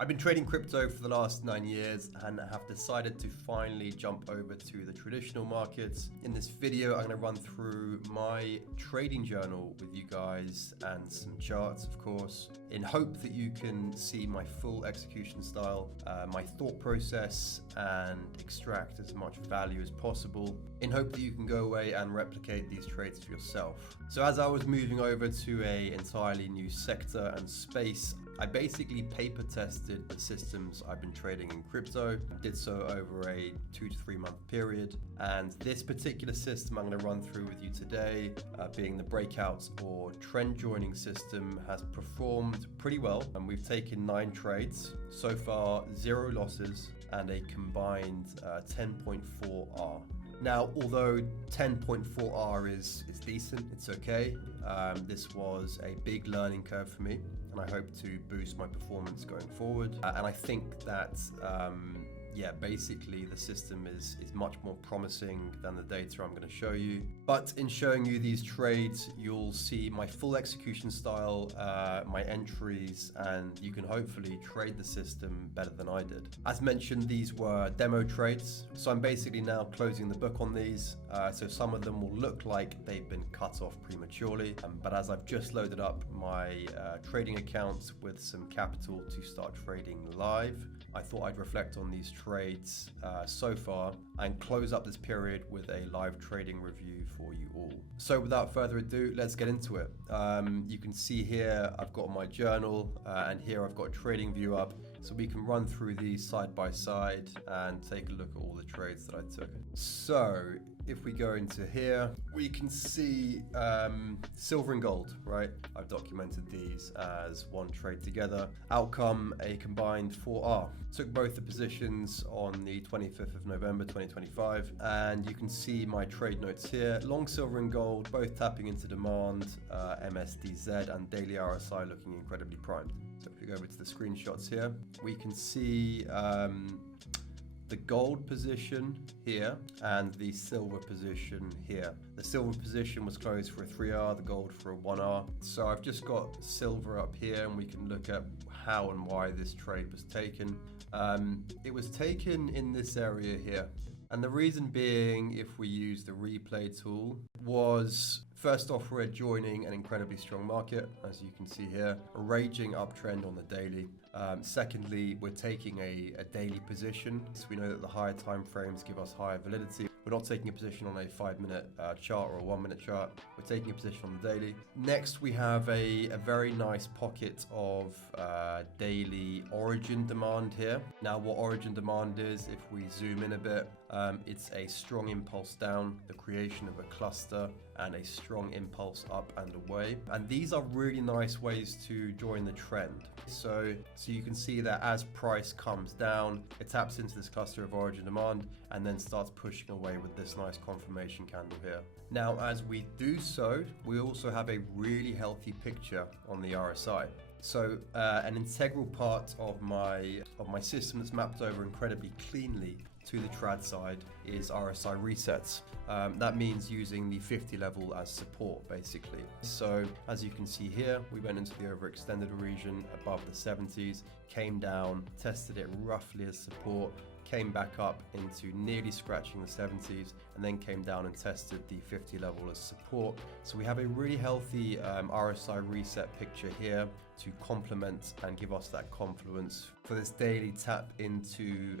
I've been trading crypto for the last 9 years and have decided to finally jump over to the traditional markets. In this video, I'm going to run through my trading journal with you guys and some charts, of course, in hope that you can see my full execution style, my thought process, and extract as much value as possible, in hope that you can go away and replicate these trades for yourself. So as I was moving over to an entirely new sector and space, I basically paper tested the systems I've been trading in crypto. Did so over a 2 to 3 month period. And this particular system I'm going to run through with you today, being the breakouts or trend joining system, has performed pretty well. And we've taken 9 trades. So far, 0 losses and a combined 10.4 R. Now, although 10.4 R is decent, it's okay. This was a big learning curve for me, and I hope to boost my performance going forward. And I think that, basically the system is much more promising than the data I'm going to show you. But in showing you these trades, you'll see my full execution style, my entries, and you can hopefully trade the system better than I did. As mentioned, these were demo trades, so I'm basically now closing the book on these. So some of them will look like they've been cut off prematurely, but as I've just loaded up my trading account with some capital to start trading live, I thought I'd reflect on these trades so far and close up this period with a live trading review for you all. So without further ado, let's get into it. You can see here I've got my journal and here I've got TradingView up, so we can run through these side by side and take a look at all the trades that I took. So if we go into here, we can see silver and gold, right? I've documented these as one trade together. Outcome, a combined 4R. Took both the positions on the 25th of November 2025, and you can see my trade notes here. Long silver and gold, both tapping into demand, MSDZ and daily RSI looking incredibly primed. So if we go over to the screenshots here, we can see the gold position here and the silver position here. The silver position was closed for a 3R, the gold for a 1R. So I've just got silver up here and we can look at how and why this trade was taken. It was taken in this area here. And the reason being, if we use the replay tool, was first off, we're joining an incredibly strong market, as you can see here, a raging uptrend on the daily. Secondly, we're taking a daily position. So we know that the higher time frames give us higher validity. We're not taking a position on a 5-minute chart or a 1-minute chart. We're taking a position on the daily. Next, we have a very nice pocket of daily origin demand here. Now, what origin demand is, if we zoom in a bit, it's a strong impulse down, the creation of a cluster, and a strong impulse up and away. And these are really nice ways to join the trend. So you can see that as price comes down, it taps into this cluster of origin demand and then starts pushing away with this nice confirmation candle here. Now, as we do so, we also have a really healthy picture on the RSI. So an integral part of my system that's mapped over incredibly cleanly to the trad side is RSI resets. That means using the 50 level as support, basically. So as you can see here, we went into the overextended region above the 70s, came down, tested it roughly as support, came back up into nearly scratching the 70s, and then came down and tested the 50 level as support. So we have a really healthy RSI reset picture here to complement and give us that confluence for this daily tap into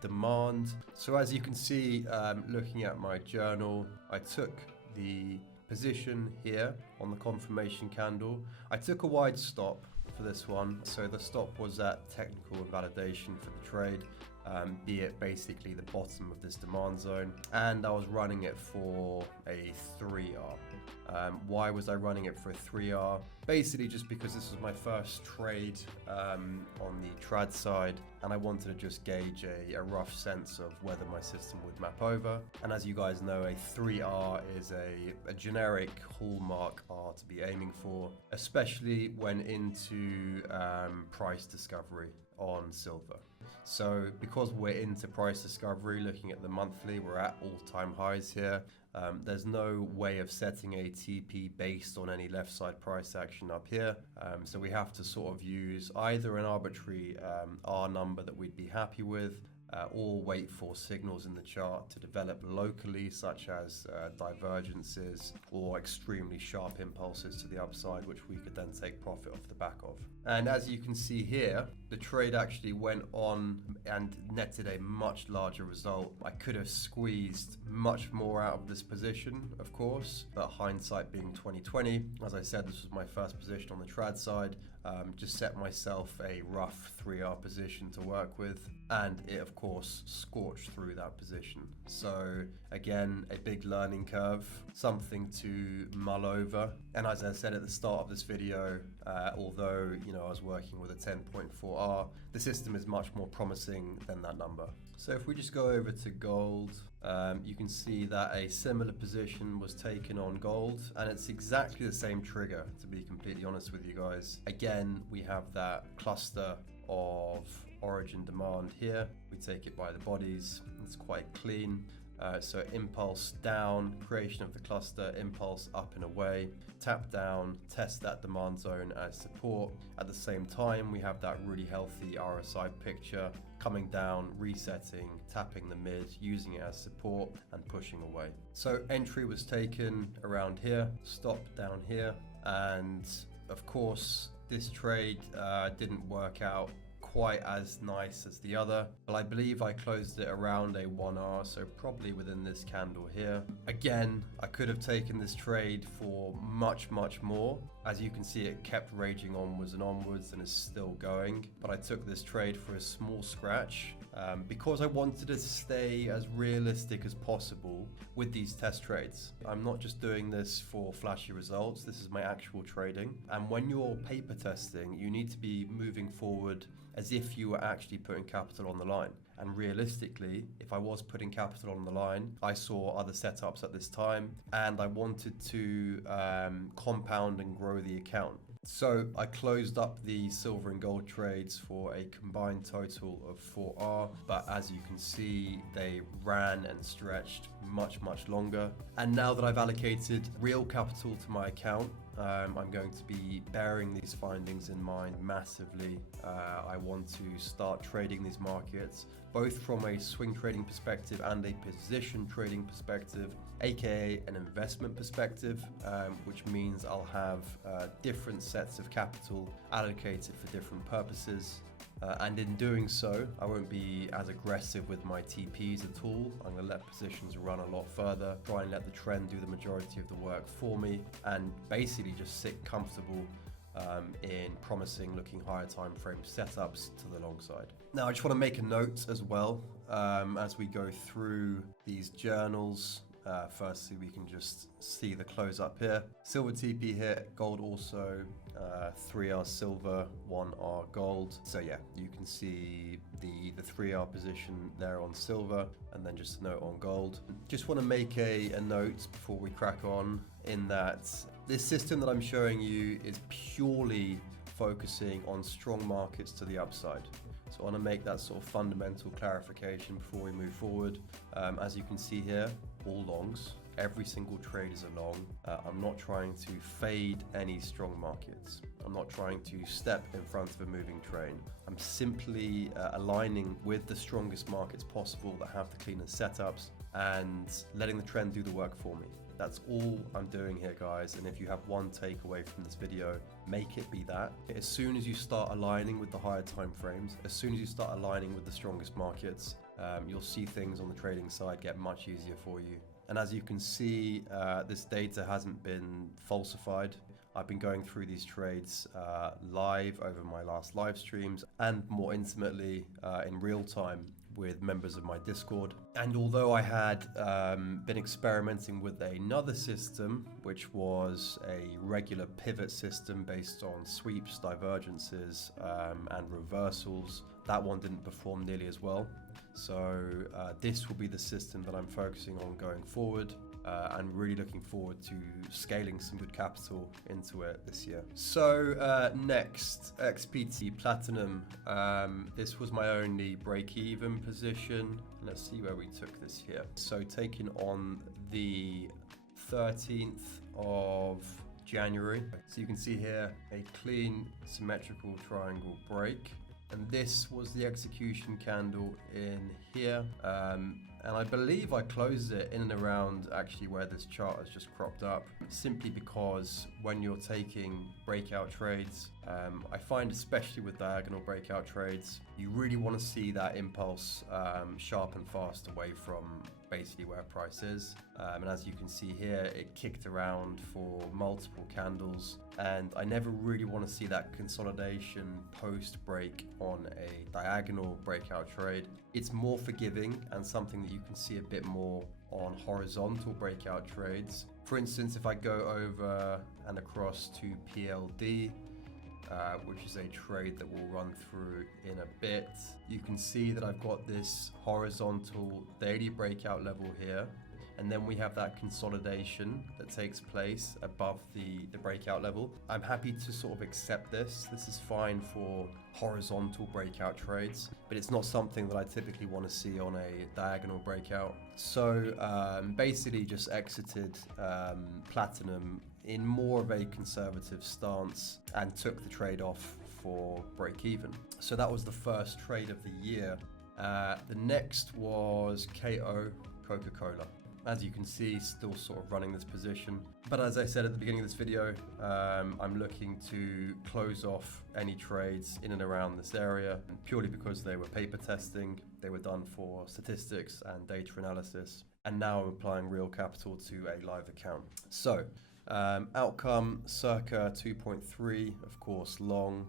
demand. So as you can see, looking at my journal, I took the position here on the confirmation candle. I took a wide stop for this one, so the stop was at technical invalidation for the trade, be it basically the bottom of this demand zone, and I was running it for a 3R. Why was I running it for a 3R? Basically just because this was my first trade on the trad side, and I wanted to just gauge a rough sense of whether my system would map over. And as you guys know, a 3R is a generic hallmark R to be aiming for, especially when into price discovery on silver. So because we're into price discovery, looking at the monthly, we're at all-time highs here. There's no way of setting a TP based on any left side price action up here. So we have to sort of use either an arbitrary R number that we'd be happy with, or wait for signals in the chart to develop locally, such as divergences or extremely sharp impulses to the upside, which we could then take profit off the back of. And as you can see here, the trade actually went on and netted a much larger result. I could have squeezed much more out of this position, of course, but hindsight being 2020, as I said, this was my first position on the trad side. Just set myself a rough 3R position to work with, and it of course scorched through that position. So again, a big learning curve, something to mull over. And as I said at the start of this video, although I was working with a 10.4R, the system is much more promising than that number. So if we just go over to gold, you can see that a similar position was taken on gold, and it's exactly the same trigger, to be completely honest with you guys. Again, we have that cluster of origin demand here. We take it by the bodies, it's quite clean. So impulse down, creation of the cluster, impulse up and away, tap down, test that demand zone as support. At the same time, we have that really healthy RSI picture coming down, resetting, tapping the mid, using it as support and pushing away. So entry was taken around here, stop down here, and of course this trade didn't work out quite as nice as the other, but I believe I closed it around a 1R, so probably within this candle here. Again, I could have taken this trade for much more. As you can see, it kept raging onwards and onwards and is still going, but I took this trade for a small scratch because I wanted to stay as realistic as possible with these test trades. I'm not just doing this for flashy results, this is my actual trading. And when you're paper testing, you need to be moving forward as if you were actually putting capital on the line. And realistically, if I was putting capital on the line, I saw other setups at this time, and I wanted to compound and grow the account. So I closed up the silver and gold trades for a combined total of 4R, but as you can see, they ran and stretched much longer. And now that I've allocated real capital to my account, I'm going to be bearing these findings in mind massively. I want to start trading these markets, both from a swing trading perspective and a position trading perspective, aka an investment perspective, which means I'll have different sets of capital allocated for different purposes. And in doing so, I won't be as aggressive with my TPs at all. I'm going to let positions run a lot further, try and let the trend do the majority of the work for me, and basically just sit comfortable in promising looking higher time frame setups to the long side. Now, I just want to make a note as well as we go through these journals. Firstly, we can just see the close up here. Silver TP here, gold also, 3R silver, 1R gold. So yeah, you can see the 3R position there on silver, and then just a note on gold. Just want to make a note before we crack on, in that this system that I'm showing you is purely focusing on strong markets to the upside. So I want to make that sort of fundamental clarification before we move forward. As you can see here, all longs. Every single trade is a long. I'm not trying to fade any strong markets. I'm not trying to step in front of a moving train. I'm simply aligning with the strongest markets possible that have the cleanest setups and letting the trend do the work for me. That's all I'm doing here, guys. And if you have one takeaway from this video, make it be that. As soon as you start aligning with the higher time frames, as soon as you start aligning with the strongest markets, you'll see things on the trading side get much easier for you. And as you can see, this data hasn't been falsified. I've been going through these trades live over my last live streams, and more intimately in real time with members of my Discord. And although I had been experimenting with another system, which was a regular pivot system based on sweeps, divergences, and reversals, that one didn't perform nearly as well. So this will be the system that I'm focusing on going forward. and really looking forward to scaling some good capital into it this year. So next, XPT Platinum. This was my only break-even position. Let's see where we took this here. So taking on the 13th of January. So you can see here a clean symmetrical triangle break. And this was the execution candle in here. And I believe I closed it in and around actually where this chart has just cropped up, simply because when you're taking breakout trades, I find especially with diagonal breakout trades, you really want to see that impulse sharp and fast away from basically where price is. And as you can see here, it kicked around for multiple candles, and I never really want to see that consolidation post break on a diagonal breakout trade. It's more forgiving and something that you can see a bit more on horizontal breakout trades. For instance, if I go over and across to PLD, which is a trade that we'll run through in a bit, you can see that I've got this horizontal daily breakout level here, and then we have that consolidation that takes place above the breakout level. I'm happy to sort of accept this. This is fine for horizontal breakout trades, but it's not something that I typically want to see on a diagonal breakout. So basically just exited Platinum in more of a conservative stance and took the trade off for break even. So that was the first trade of the year. The next was KO, Coca-Cola. As you can see, still sort of running this position. But as I said at the beginning of this video, I'm looking to close off any trades in and around this area, purely because they were paper testing, they were done for statistics and data analysis, and now I'm applying real capital to a live account. So, outcome circa 2.3, of course, long,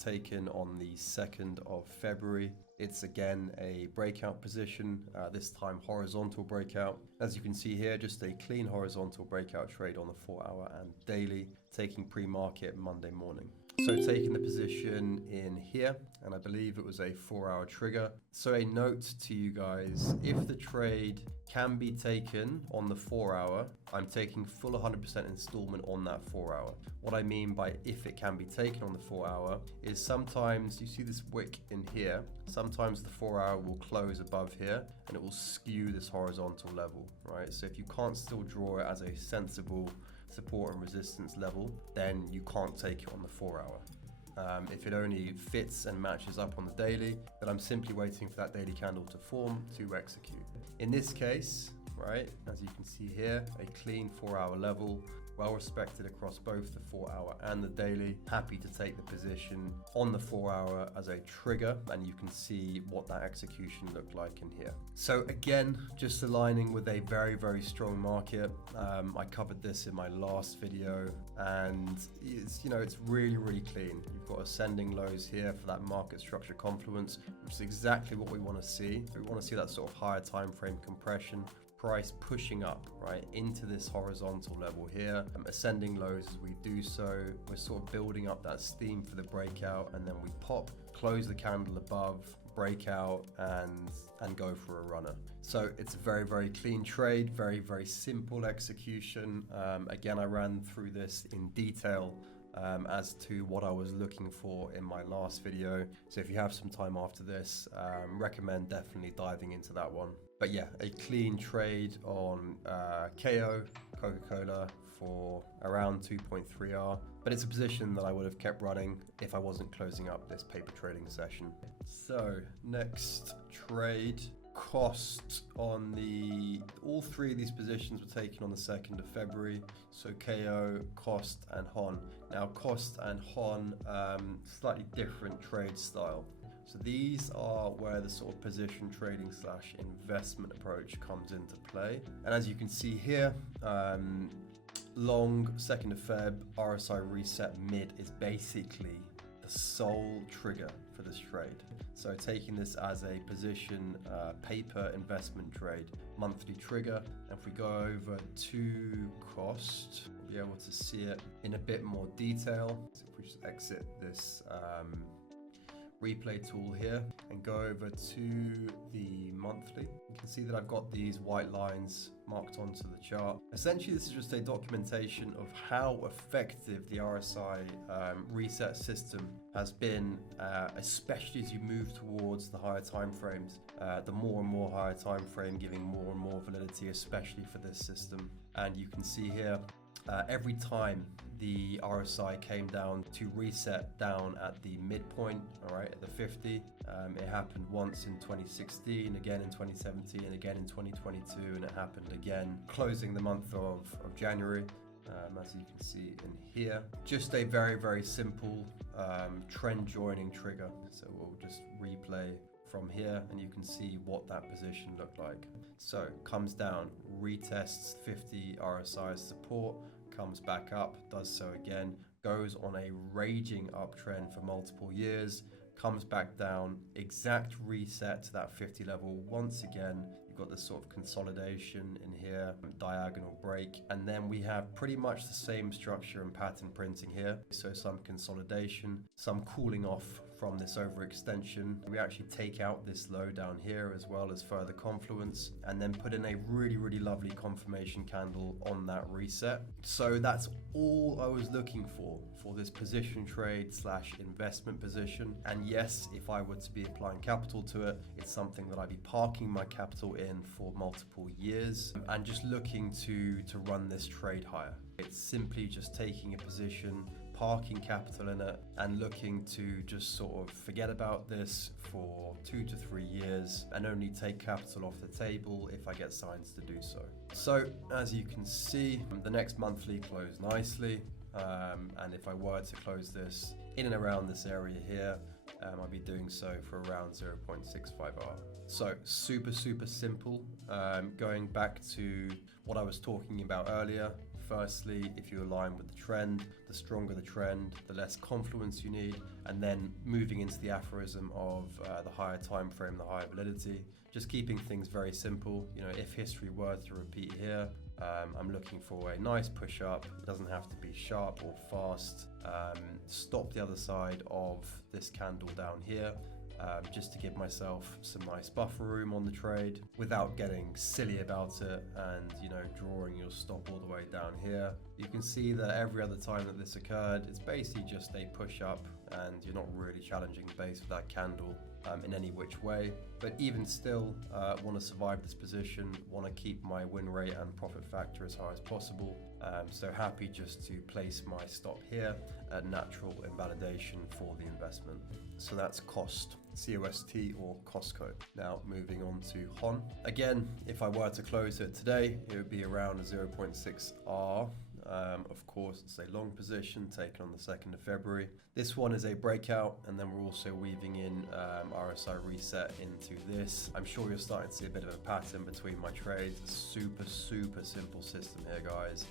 taken on the 2nd of February. It's again a breakout position, this time horizontal breakout. As you can see here, just a clean horizontal breakout trade on the 4-hour and daily, taking pre-market Monday morning. So taking the position in here, and I believe it was a 4-hour trigger. So a note to you guys, if the trade can be taken on the 4-hour, I'm taking full 100% installment on that 4-hour. What I mean by if it can be taken on the 4-hour is sometimes you see this wick in here, sometimes the 4-hour will close above here and it will skew this horizontal level, right? So if you can't still draw it as a sensible support and resistance level, then you can't take it on the 4-hour. If it only fits and matches up on the daily, then I'm simply waiting for that daily candle to form to execute. In this case, right, as you can see here, a clean 4-hour level, well respected across both the 4-hour and the daily. Happy to take the position on the 4-hour as a trigger, and you can see what that execution looked like in here. So again, just aligning with a very, very strong market. I covered this in my last video, and it's really, really clean. You've got ascending lows here for that market structure confluence, which is exactly what we want to see. We want to see that sort of higher time frame compression, price pushing up right into this horizontal level here, ascending lows as we do so. We're sort of building up that steam for the breakout, and then we pop, close the candle above, breakout, and go for a runner. So it's a very, very clean trade, very, very simple execution. Again, I ran through this in detail as to what I was looking for in my last video. So if you have some time after this, recommend definitely diving into that one. But yeah, a clean trade on KO, Coca-Cola, for around 2.3R. But it's a position that I would have kept running if I wasn't closing up this paper trading session. So next trade, cost on all three of these positions were taken on the 2nd of February. So KO, Cost, and HON. Now Cost and HON, slightly different trade style. So these are where the sort of position trading / investment approach comes into play. And as you can see here, long 2nd of Feb, RSI reset mid is basically the sole trigger for this trade. So taking this as a position paper investment trade, monthly trigger. And if we go over to Cost, we'll be able to see it in a bit more detail. So if we just exit this replay tool here and go over to the monthly. You can see that I've got these white lines marked onto the chart. Essentially, this is just a documentation of how effective the RSI reset system has been, especially as you move towards the higher time frames. The more and more higher time frame giving more and more validity, especially for this system. And you can see here, every time the RSI came down to reset down at the midpoint, all right, at the 50. It happened once in 2016, again in 2017, and again in 2022, and it happened again closing the month of January, as you can see in here. Just a very, very simple trend joining trigger. So we'll just replay from here and you can see what that position looked like. So comes down, retests 50 RSI support, comes back up, does so again, goes on a raging uptrend for multiple years, comes back down, exact reset to that 50 level once again. You've got this sort of consolidation in here, diagonal break, and then we have pretty much the same structure and pattern printing here. So some consolidation, some cooling off from this overextension. We actually take out this low down here as well as further confluence, and then put in a really, really lovely confirmation candle on that reset. So that's all I was looking for this position trade slash investment position. And yes, if I were to be applying capital to it, it's something that I'd be parking my capital in for multiple years and just looking to run this trade higher. It's simply just taking a position, parking capital in it, and looking to just sort of forget about this for 2 to 3 years and only take capital off the table if I get signs to do so. So as you can see, the next monthly closed nicely, and if I were to close this in and around this area here, I'll be doing so for around 0.65R. So super, super simple. Going back to what I was talking about earlier, firstly, if you align with the trend, the stronger the trend, the less confluence you need, and then moving into the aphorism of the higher time frame, the higher validity, just keeping things very simple. You know, if history were to repeat here, I'm looking for a nice push up. It doesn't have to be sharp or fast. Stop the other side of this candle down here, just to give myself some nice buffer room on the trade without getting silly about it and, you know, drawing your stop all the way down here. You can see that every other time that this occurred, it's basically just a push up and you're not really challenging the base of that candle in any which way. But even still, want to survive this position, want to keep my win rate and profit factor as high as possible. So happy just to place my stop here at natural invalidation for the investment. So that's cost, COST or Costco. Now moving on to HON. Again, if I were to close it today, it would be around a 0.6R. Of course, it's a long position taken on the 2nd of February. This one is a breakout, and then we're also weaving in RSI reset into this. I'm sure you're starting to see a bit of a pattern between my trades. Super, super simple system here, guys.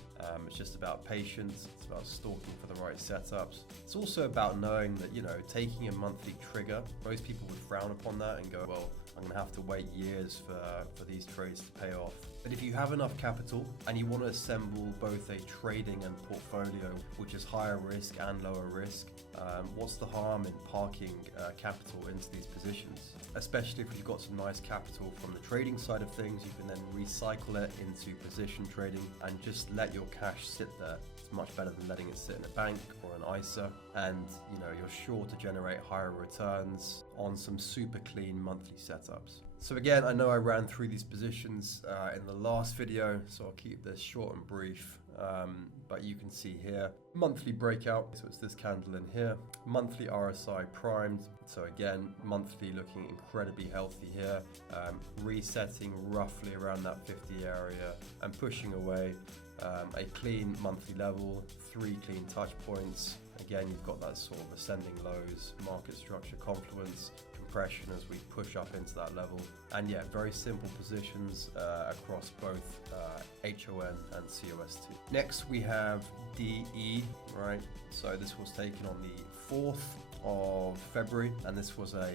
It's just about patience. It's about stalking for the right setups. It's also about knowing that, you know, taking a monthly trigger, most people would frown upon that and go, well, I'm going to have to wait years for these trades to pay off. But if you have enough capital and you want to assemble both a trading and portfolio, which is higher risk and lower risk, what's the harm in parking capital into these positions? Especially if you've got some nice capital from the trading side of things, you can then recycle it into position trading and just let your cash sit there. It's much better than letting it sit in a bank or an ISA, and you know, you're sure to generate higher returns on some super clean monthly setups. So again, I know I ran through these positions in the last video, so I'll keep this short and brief. But you can see here, monthly breakout, so it's this candle in here, monthly RSI primed, so again, monthly looking incredibly healthy here, resetting roughly around that 50 area and pushing away, a clean monthly level, 3 clean touch points. Again, you've got that sort of ascending lows, market structure confluence, compression as we push up into that level. And yeah, very simple positions across both HON and COST. Next we have DE, right? So this was taken on the 4th of February, and this was a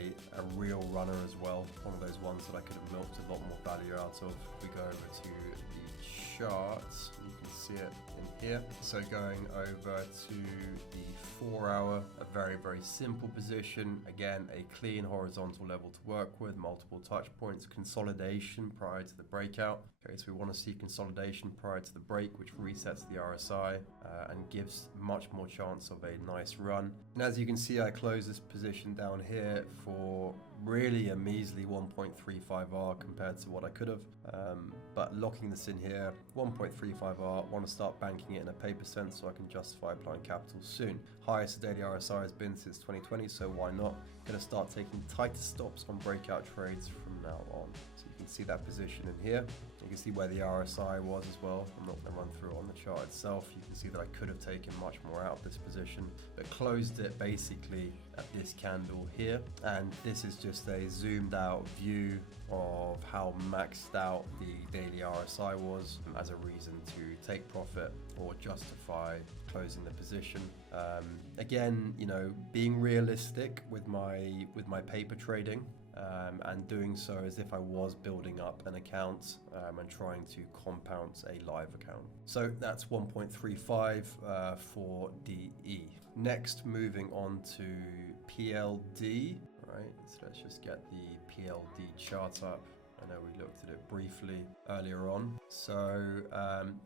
real runner as well. One of those ones that I could have milked a lot more value out of. If we go over to the charts, you can see it in here. So going over to the 4 hour, a very simple position. Again, a clean horizontal level to work with, multiple touch points, consolidation prior to the breakout. Okay, so we want to see consolidation prior to the break, which resets the RSI and gives much more chance of a nice run. And as you can see, I close this position down here for really a measly 1.35R compared to what I could have. But locking this in here, 1.35R, want to start banking it in a paper sense so I can justify applying capital soon. Highest daily RSI has been since 2020, so why not? Going to start taking tighter stops on breakout trades from now on. So you can see that position in here. You can see where the RSI was as well. I'm not going to run through it on the chart itself. You can see that I could have taken much more out of this position, but closed it basically at this candle here. And this is just a zoomed out view of how maxed out the daily RSI was as a reason to take profit or justify closing the position. Again, you know, being realistic with my paper trading. And doing so as if I was building up an account and trying to compound a live account. So that's 1.35 for DE. Next, moving on to PLD, right? So let's just get the PLD chart up. I know we looked at it briefly earlier on. So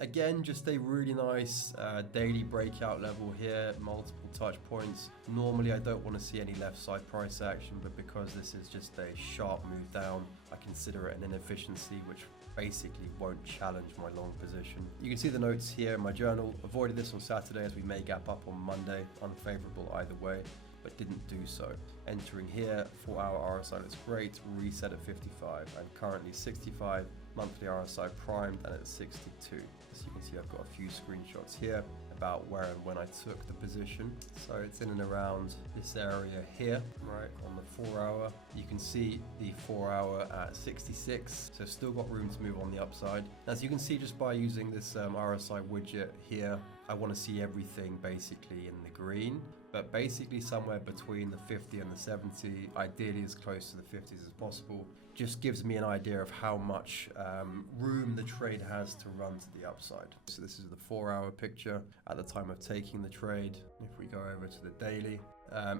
again, just a really nice daily breakout level here, multiple touch points. Normally I don't want to see any left side price action, but because this is just a sharp move down, I consider it an inefficiency, which basically won't challenge my long position. You can see the notes here in my journal. Avoided this on Saturday as we may gap up on Monday, unfavorable either way, but didn't do so. Entering here, 4 hour RSI looks great, reset at 55 and currently 65, monthly RSI primed and at 62. As you can see, I've got a few screenshots here about where and when I took the position. So it's in and around this area here, right, on the 4 hour. You can see the 4 hour at 66, so still got room to move on the upside. As you can see just by using this RSI widget here, I want to see everything basically in the green, but basically somewhere between the 50 and the 70, ideally as close to the 50s as possible, just gives me an idea of how much room the trade has to run to the upside. So this is the 4 hour picture at the time of taking the trade. If we go over to the daily,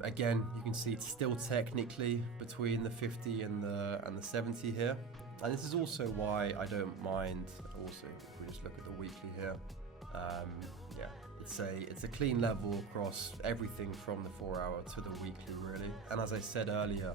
again, you can see it's still technically between the 50 and the 70 here. And this is also why I don't mind, also, if we just look at the weekly here, yeah, it's a clean level across everything from the 4 hour to the weekly, really. And as I said earlier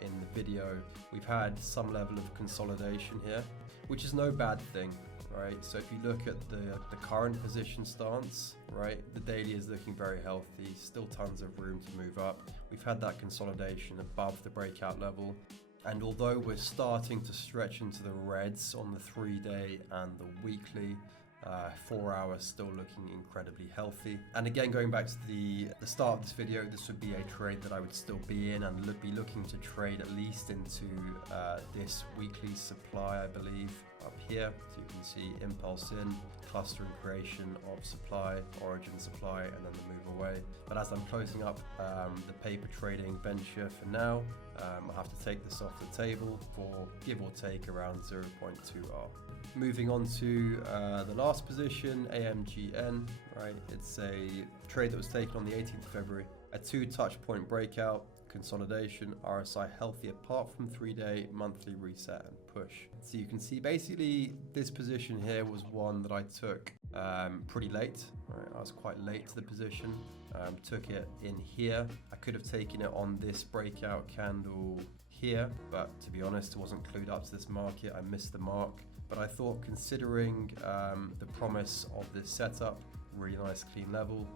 in the video, we've had some level of consolidation here, which is no bad thing, right? So if you look at the current position stance, right, the daily is looking very healthy, still tons of room to move up. We've had that consolidation above the breakout level. And although we're starting to stretch into the reds on the 3-day and the weekly, 4 hours still looking incredibly healthy. And again, going back to the start of this video, this would be a trade that I would still be in and be looking to trade at least into this weekly supply, I believe, up here. So you can see impulse in, clustering creation of supply, origin supply, and then the move away. But as I'm closing up the paper trading venture for now, I have to take this off the table for give or take around 0.2R. Moving on to the last position, AMGN, right? It's a trade that was taken on the 18th of February, a 2 touch point breakout, consolidation, RSI healthy apart from 3-day, monthly reset and push. So you can see basically this position here was one that I took pretty late, right? I was quite late to the position, took it in here. I could have taken it on this breakout candle here, but to be honest, it wasn't clued up to this market. I missed the mark. But I thought, considering the promise of this setup, really nice clean level,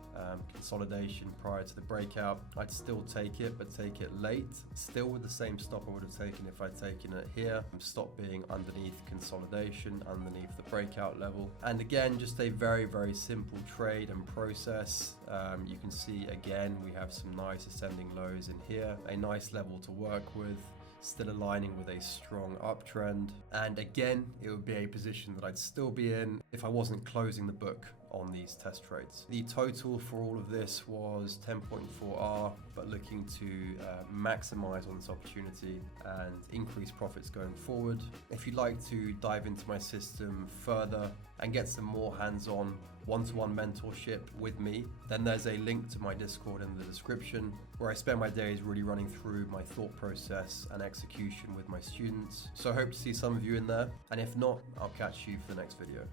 consolidation prior to the breakout, I'd still take it, but take it late, still with the same stop I would have taken if I'd taken it here. Stop being underneath consolidation, underneath the breakout level. And again, just a very simple trade and process. You can see again, we have some nice ascending lows in here, a nice level to work with, still aligning with a strong uptrend. And again, it would be a position that I'd still be in if I wasn't closing the book on these test trades. The total for all of this was 10.4R, but looking to maximize on this opportunity and increase profits going forward. If you'd like to dive into my system further and get some more hands-on one-to-one mentorship with me, then there's a link to my Discord in the description, where I spend my days really running through my thought process and execution with my students. So I hope to see some of you in there, and if not, I'll catch you for the next video.